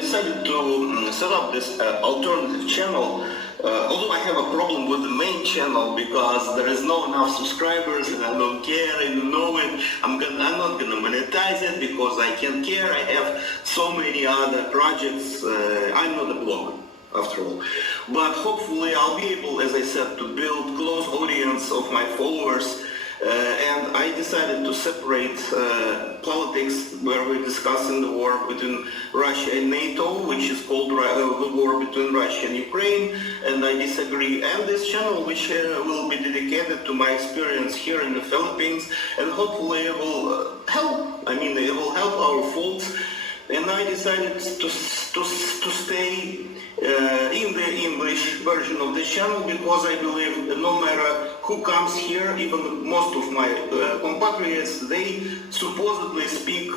decided to set up this alternative channel. Although I have a problem with the main channel because there is not enough subscribers and I don't care, I don't know it. I'm not gonna monetize it because I can't care. I have so many other projects. I'm not a blogger after all. But hopefully I'll be able, as I said, to build close audience of my followers. And I decided to separate politics, where we're discussing the war between Russia and NATO, which is called the war between Russia and Ukraine, and I disagree. And this channel, which will be dedicated to my experience here in the Philippines, and hopefully it will help. I mean, it will help our folks. And I decided to stay in the English version of the channel because I believe that no matter who comes here, even most of my compatriots, they supposedly speak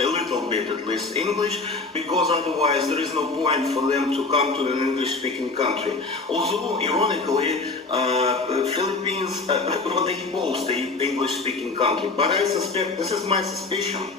a little bit at least English, because otherwise there is no point for them to come to an English-speaking country. Although, ironically, Philippines, they boast the English-speaking country, but I suspect, this is my suspicion,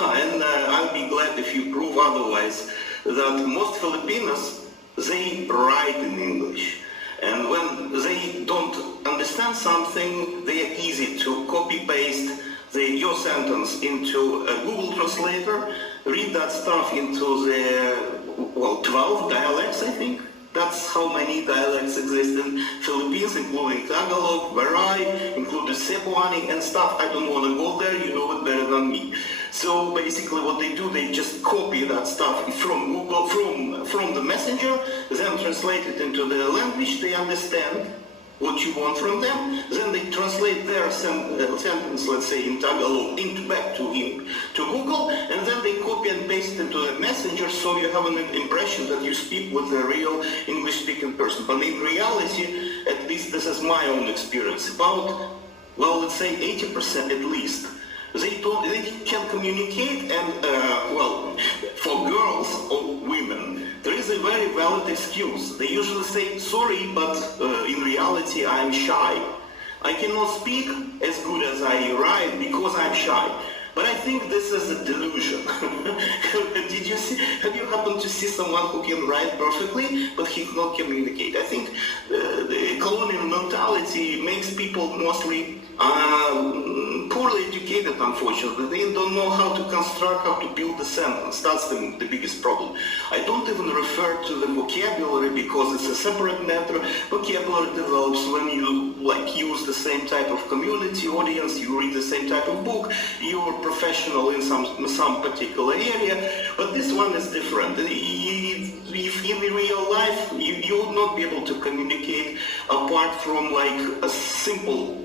and I'll be glad if you prove otherwise, that most Filipinos, they write in English. And when they don't understand something, they are easy to copy-paste your sentence into a Google Translator, read that stuff into the, 12 dialects, I think. That's how many dialects exist in Philippines, including Tagalog, Baray, including Cebuani and stuff. I don't want to go there, you know it better than me. So basically what they do, they just copy that stuff from Google, from the messenger, then translate it into the language they understand, what you want from them, then they translate their sentence, let's say in Tagalog, back to Google, and then they copy and paste it into the messenger, so you have an impression that you speak with a real English-speaking person. But in reality, at least this is my own experience, about, let's say 80% at least, they can communicate, and for girls or women, there is a very valid excuse. They usually say, sorry, but in reality I'm shy. I cannot speak as good as I write because I'm shy. But I think this is a delusion. Have you happened to see someone who can write perfectly, but he cannot communicate? I think the colonial mentality makes people mostly poorly educated, unfortunately. They don't know how to construct, how to build a sentence. That's the biggest problem. I don't even refer to the vocabulary because it's a separate matter. Vocabulary develops when you use the same type of community audience, you read the same type of book, you're professional in some particular area, but this one is different. If in real life you would not be able to communicate apart from a simple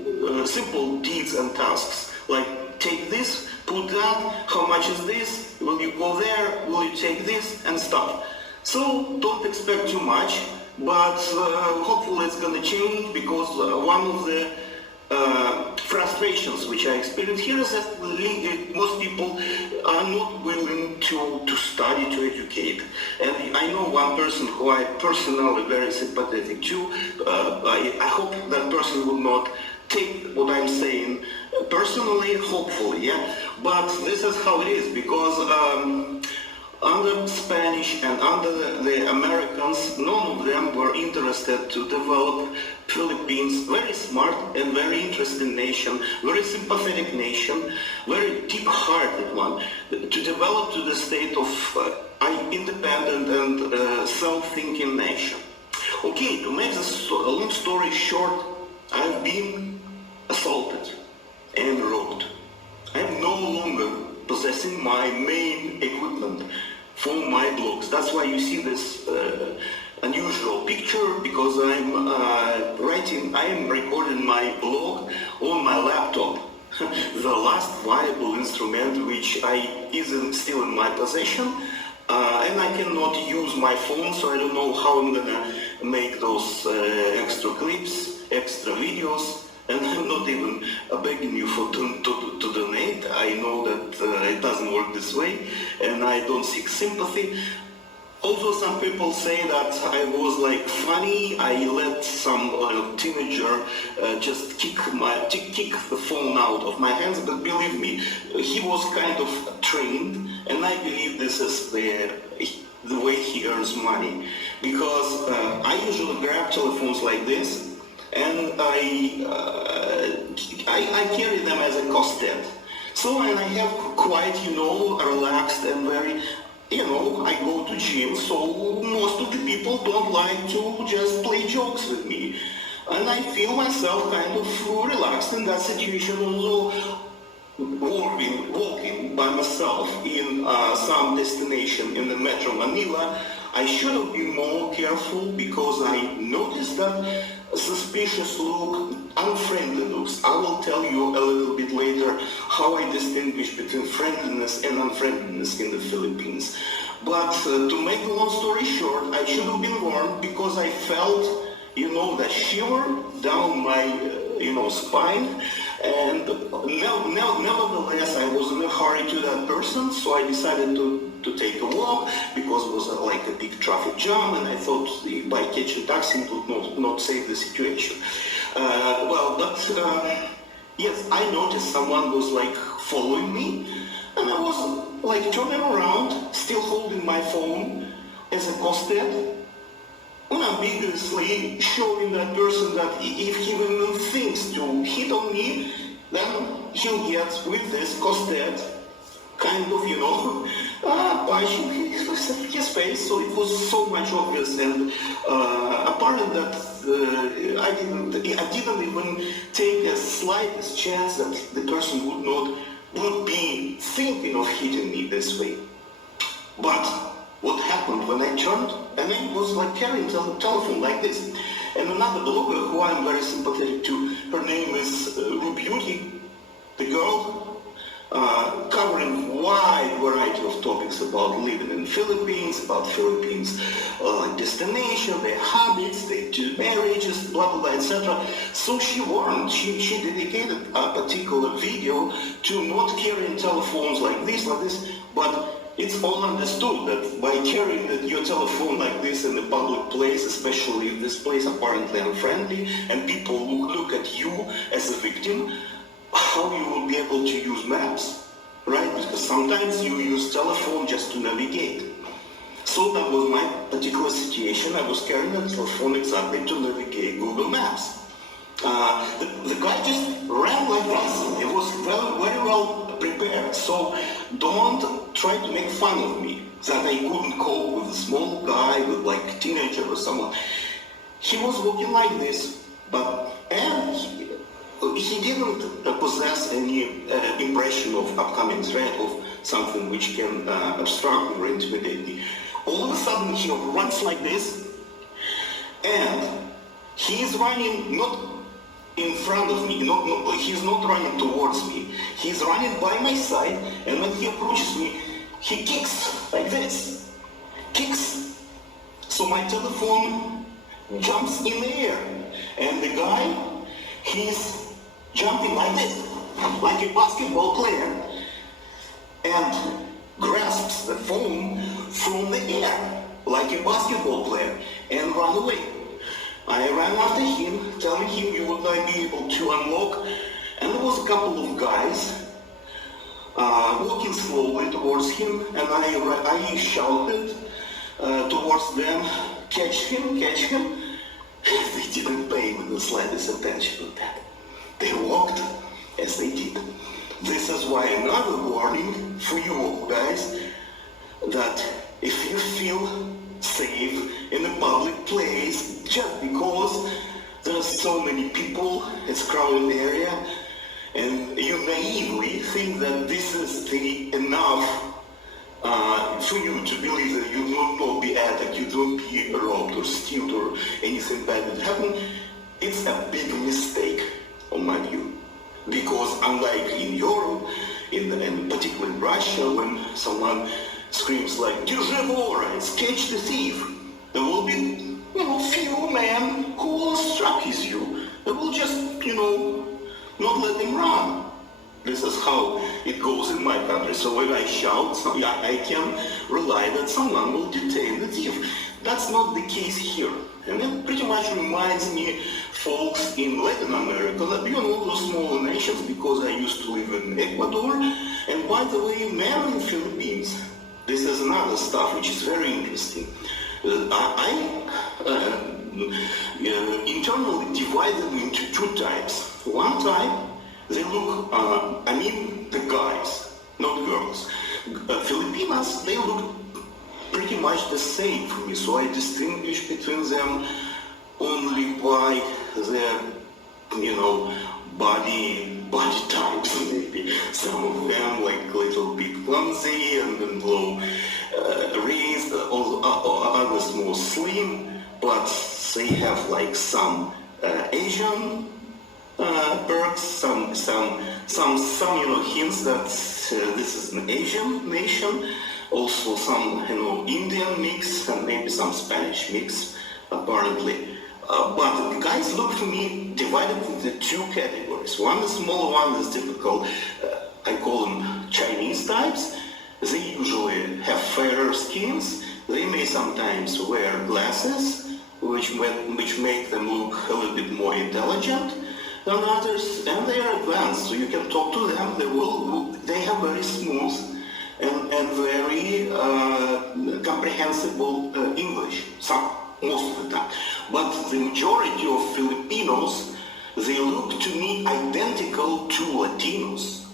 deeds and tasks, like take this, put that, how much is this, will you go there, will you take this, and stuff. So don't expect too much, but hopefully it's going to change, because one of the frustrations which I experience here is that most people are not willing to study, to educate. And I know one person who I personally very sympathetic to. I hope that person will not take what I'm saying personally, hopefully, yeah. But this is how it is, because under Spanish and under the Americans, none of them were interested to develop Philippines, very smart and very interesting nation, very sympathetic nation, very deep-hearted one, to develop to the state of independent and self-thinking nation. Okay, to make this a long story short, I've been assaulted and robbed. I'm no longer possessing my main equipment for my blogs. That's why you see this unusual picture, because I am recording my blog on my laptop. The last viable instrument which is still in my possession, and I cannot use my phone, so I don't know how I'm gonna make those extra clips, extra videos. And I'm not even begging you to donate. I know that it doesn't work this way, and I don't seek sympathy. Also, some people say that I was funny. I let some teenager just kick the phone out of my hands, but believe me, he was kind of trained, and I believe this is the way he earns money, because I usually grab telephones like this, and I carry them as a costet. So, and I have quite, relaxed and very, I go to gym, so most of the people don't like to just play jokes with me. And I feel myself kind of relaxed in that situation, although walking by myself in some destination in the Metro Manila, I should have been more careful because I noticed that suspicious look, unfriendly looks. I will tell you a little bit later how I distinguish between friendliness and unfriendliness in the Philippines. But to make a long story short, I should have been warned because I felt, that shiver down my, spine. And nevertheless, I was in a hurry to that person, so I decided to take a walk because it was like a big traffic jam, and I thought by catching taxi it would not save the situation. Yes, I noticed someone was like following me, and I was like turning around, still holding my phone as a costet, unambiguously showing that person that if he even thinks to hit on me, then he'll get with this costet kind of, punching his face. So it was so much obvious and apparent that I didn't even take a slightest chance that the person would be thinking of hitting me this way. But what happened when I turned, and I was like carrying the telephone like this. And another blogger who I'm very sympathetic to, her name is Robbery, the girl, covering wide variety of topics about living in Philippines, about Philippines destination, their habits, their marriages, blah blah blah, etc. So she warned, she dedicated a particular video to not carrying telephones like this, but it's all understood that by carrying your telephone like this in a public place, especially if this place apparently unfriendly, and people look at you as a victim, how you will be able to use maps, right? Because sometimes you use telephone just to navigate. So that was my particular situation. I was carrying a telephone exactly to navigate Google Maps. The guy just ran like this. It was very well prepared. So don't try to make fun of me that I couldn't cope with a small guy, with like a teenager or someone. He was walking like this, and he didn't possess any impression of upcoming threat of something which can obstruct or intimidate me. All of a sudden he runs like this, and he is running not in front of me, he's not running towards me, he's running by my side, and when he approaches me, he kicks like this, kicks. So my telephone jumps in the air, and the guy, he's jumping like this, like a basketball player, and grasps the phone from the air, like a basketball player, and run away. I ran after him, telling him you would not be able to unlock, and there was a couple of guys walking slowly towards him, and I shouted towards them, catch him, catch him. They didn't pay me the slightest attention to that. They walked as they did. This is why another warning for you guys, that if you feel safe in a public place, just because there are so many people, it's a crowded area, and you naively think that this is enough for you to believe that you will not be attacked, you don't be robbed or stealed or anything bad would happen, it's a big mistake on my view. Because unlike in Europe, and particularly in Russia, when someone screams like "Держи вора," catch the thief, there will be, few men who will strike you. They will just, not let him run. This is how it goes in my country. So when I shout, I can rely that someone will detain the thief. That's not the case here. And it pretty much reminds me folks in Latin America, those smaller nations, because I used to live in Ecuador. And by the way, men in Philippines, this is another stuff which is very interesting. I internally divided them into two types. One type, they look, the guys, not girls. Filipinos, they look pretty much the same for me, so I distinguish between them only by their, body types, maybe. Some of them like a little bit clumsy and then low raised, others more slim, but they have like some Asian perks, some hints that this is an Asian nation, also some Indian mix and maybe some Spanish mix, apparently. But the guys look to me divided into two categories. One is smaller, one is typical, I call them Chinese types. They usually have fairer skins. They may sometimes wear glasses, which make them look a little bit more intelligent than others, and they are advanced, so you can talk to them. They have very smooth and very comprehensible English, most of the time. But the majority of Filipinos, they look to me identical to Latinos.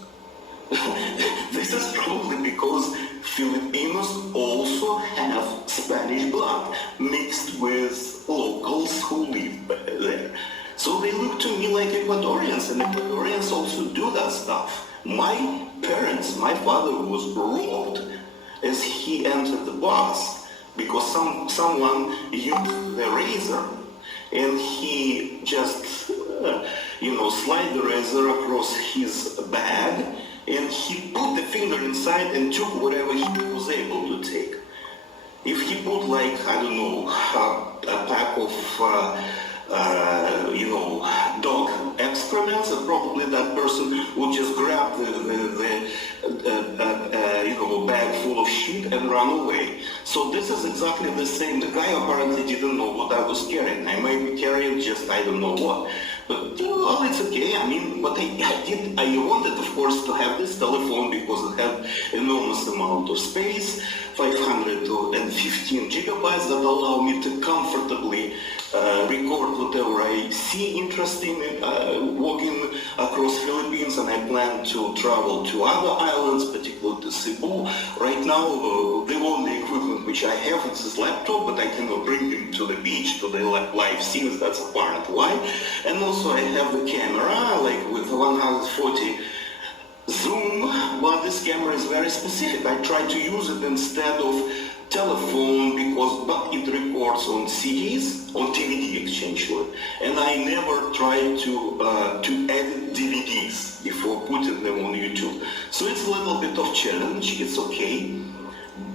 This is probably because Filipinos also have Spanish blood mixed with locals who live there. So they look to me like Ecuadorians, and Ecuadorians also do that stuff. My father was robbed as he entered the bus because someone used the razor, and he just, slid the razor across his bag, and he put the finger inside and took whatever he was able to take. If he put a pack of, dog excrements, probably that person would just grab the bag full of shit and run away. So this is exactly the same. The guy apparently didn't know what I was carrying. I might be carrying just I don't know what. But well, it's okay. What I wanted, of course, to have this telephone because it had enormous amount of space, 515 gigabytes that allow me to comfortably record whatever I see interesting walking across Philippines, and I plan to travel to other islands, particularly to Cebu. Right now, the only equipment which I have is this laptop, but I cannot bring it to the beach, to the live scenes. That's apparent why. And also I have the camera, like with 140 zoom, but this camera is very specific. I try to use it instead of telephone but it records on CDs, on DVD essentially, and I never try to edit DVDs before putting them on YouTube. So it's a little bit of challenge. It's okay.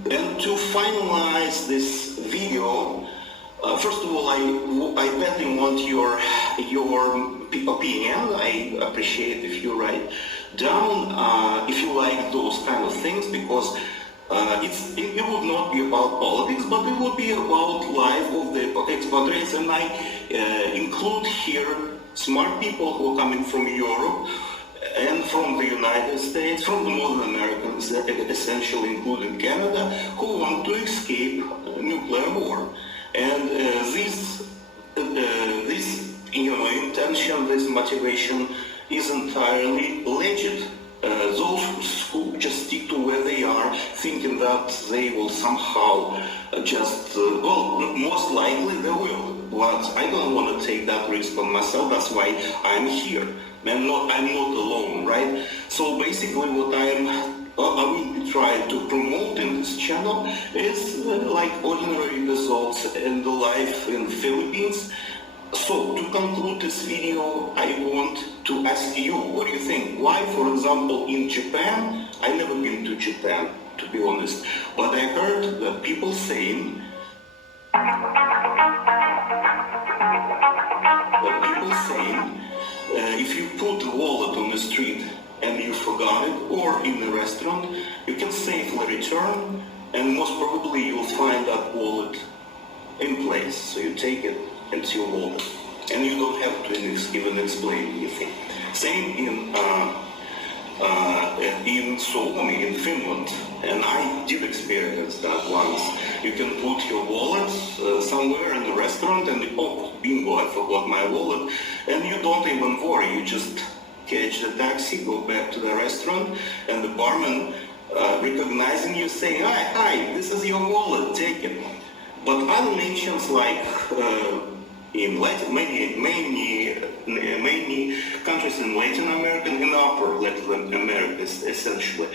And to finalize this video, first of all, I badly want your opinion. I appreciate if you write down if you like those kind of things, because it would not be about politics, but it would be about life of the expatriates, and I include here smart people who are coming from Europe and from the United States, from the Northern Americans, essentially including Canada, who want to escape nuclear war. And this intention, this motivation is entirely legit. Those who just stick to where they are, thinking that they will somehow most likely they will. But I don't want to take that risk on myself. That's why I'm here. I'm not alone, right? So basically what I will be trying to promote in this channel is like ordinary results in the life in the Philippines. So, to conclude this video, I want to ask you, what do you think? Why, for example, in Japan, I've never been to Japan, to be honest, but I heard that people saying, if you put a wallet on the street and you forgot it, or in the restaurant, you can safely return, and most probably you'll find that wallet in place. So you take it, it's your wallet, and you don't have to even explain anything. Same in in Suomi, in Finland, and I did experience that once. You can put your wallet somewhere in the restaurant and, oh, bingo, I forgot my wallet, and you don't even worry, you just catch the taxi, go back to the restaurant, and the barman recognizing you, saying, hi, this is your wallet, take it. But other nations like in many countries in Latin America, in upper Latin America essentially,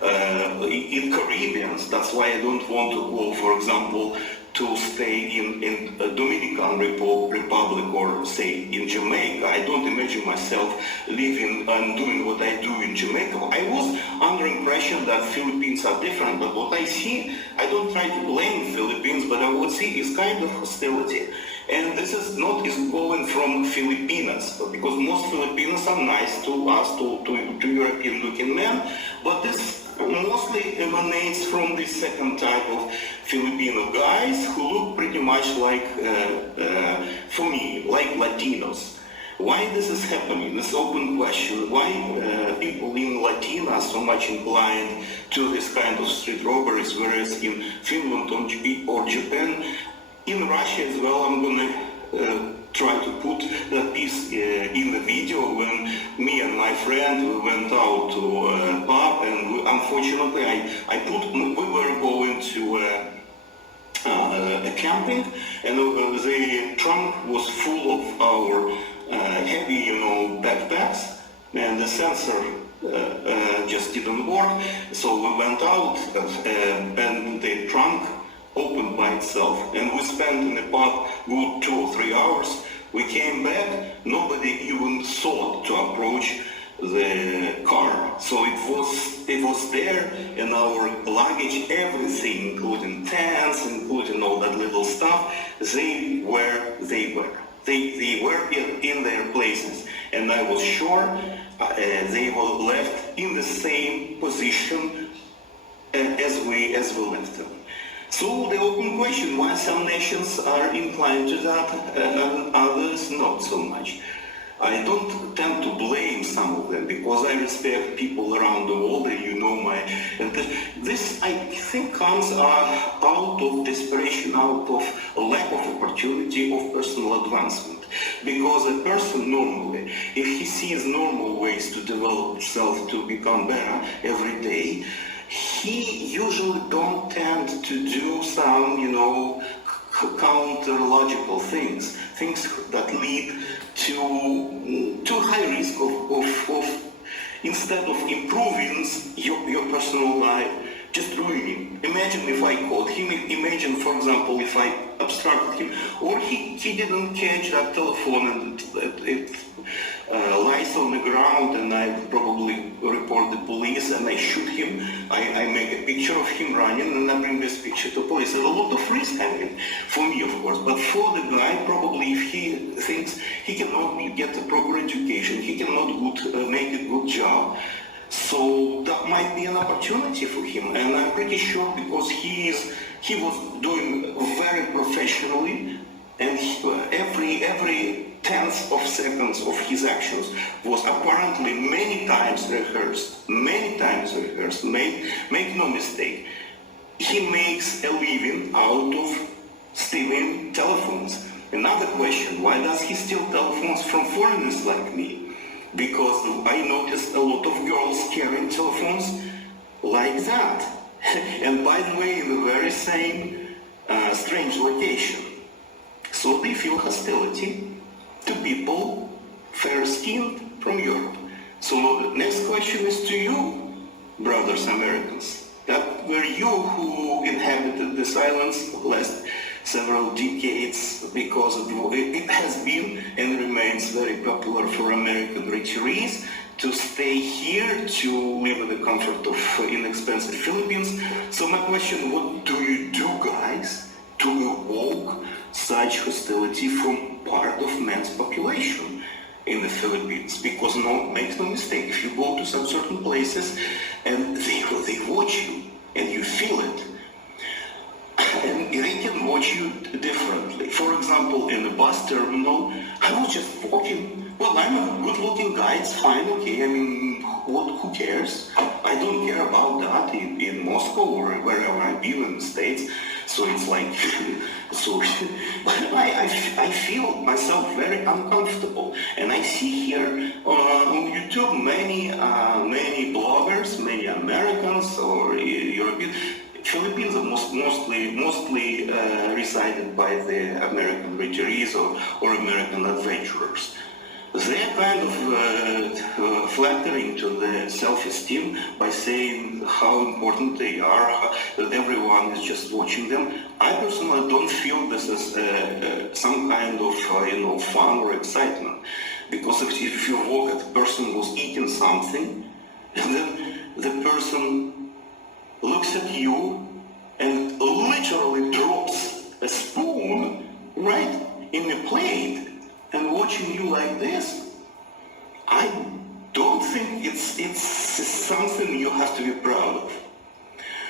in Caribbeans, that's why I don't want to go, for example, to stay in Dominican Republic or say in Jamaica. I don't imagine myself living and doing what I do in Jamaica. I was under impression that Philippines are different, but what I see, I don't try to blame Philippines, but I would see is kind of hostility. And this is not going from Filipinos, because most Filipinos are nice to us, to European-looking men, but this mostly emanates from the second type of Filipino guys who look pretty much like, for me, like Latinos. Why this is happening? This open question. Why people in Latin are so much inclined to this kind of street robberies, whereas in Finland or Japan, in Russia as well, I'm gonna try to put that piece in the video when me and my friend went out to a pub, and unfortunately we were going to a camping, and the trunk was full of our heavy, backpacks, and the sensor just didn't work, so we went out and the trunk opened by itself, and we spent in the pub good 2 or 3 hours. We came back, nobody even thought to approach the car. So it was there, and our luggage, everything, including tents, including all that little stuff, they were in their places, and I was sure they were left in the same position as we left them. So the open question, why some nations are inclined to that and others not so much. I don't tend to blame some of them because I respect people around the world, and this I think comes out of desperation, out of a lack of opportunity of personal advancement. Because a person normally, if he sees normal ways to develop himself, to become better every day, he usually don't tend to do some, counter-logical things that lead to high risk of instead of improving your personal life, just ruining. Imagine if I caught him, imagine, for example, if I obstructed him, or he didn't catch that telephone and it lies on the ground, and I probably report the police and I shoot him. I make a picture of him running and I bring this picture to police. There's a lot of risk handling for me, of course, but for the guy, probably if he thinks he cannot get a proper education, he cannot make a good job, so that might be an opportunity for him. And I'm pretty sure because he was doing very professionally, and every tenth of seconds of his actions was apparently many times rehearsed. Make no mistake, he makes a living out of stealing telephones. Another question, why does he steal telephones from foreigners like me? Because I noticed a lot of girls carrying telephones like that. And by the way, in the very same strange location. So they feel hostility to people fair-skinned from Europe. So the next question is to you, brothers Americans. That were you who inhabited this island last several decades, because it has been and remains very popular for American retirees to stay here, to live in the comfort of inexpensive Philippines. So my question, what do you do, guys, to evoke such hostility from part of man's population in the Philippines? Because make no mistake, if you go to some certain places and they watch you and you feel it, and they can watch you differently. For example, in the bus terminal, I was just walking. Well, I'm a good-looking guy, it's fine, okay, I mean, who cares? I don't care about that in Moscow or wherever I've been in the States. So it's like, so I feel myself very uncomfortable. And I see here on YouTube many bloggers, many Americans or European. Filipinos are mostly resided by the American retirees or American adventurers. They are kind of flattering to the self-esteem by saying how important they are, that everyone is just watching them. I personally don't feel this as some kind of fun or excitement, because if you look at the person who's eating something, and then the person looks at you and literally drops a spoon right in the plate and watching you like this, I don't think it's something you have to be proud of.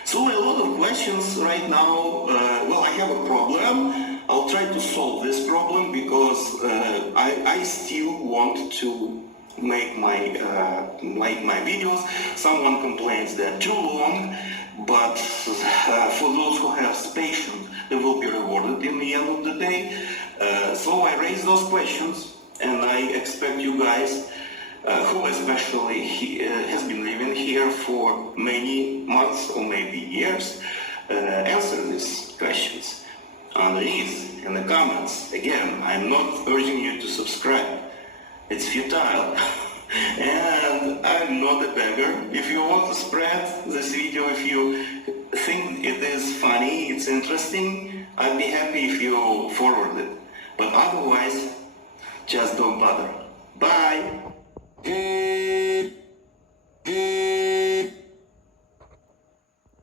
So a lot of questions right now. Well, I have a problem. I'll try to solve this problem because I still want to make my videos. Someone complains they're too long, but for those who have patience, they will be rewarded in the end of the day. So I raise those questions, and I expect you guys, who especially has been living here for many months or maybe years, answer these questions underneath in the comments. Again, I'm not urging you to subscribe. It's futile. And I'm not a beggar. If you want to spread this video, if you think it is funny, it's interesting, I'd be happy if you forward it. But otherwise, just don't bother. Bye!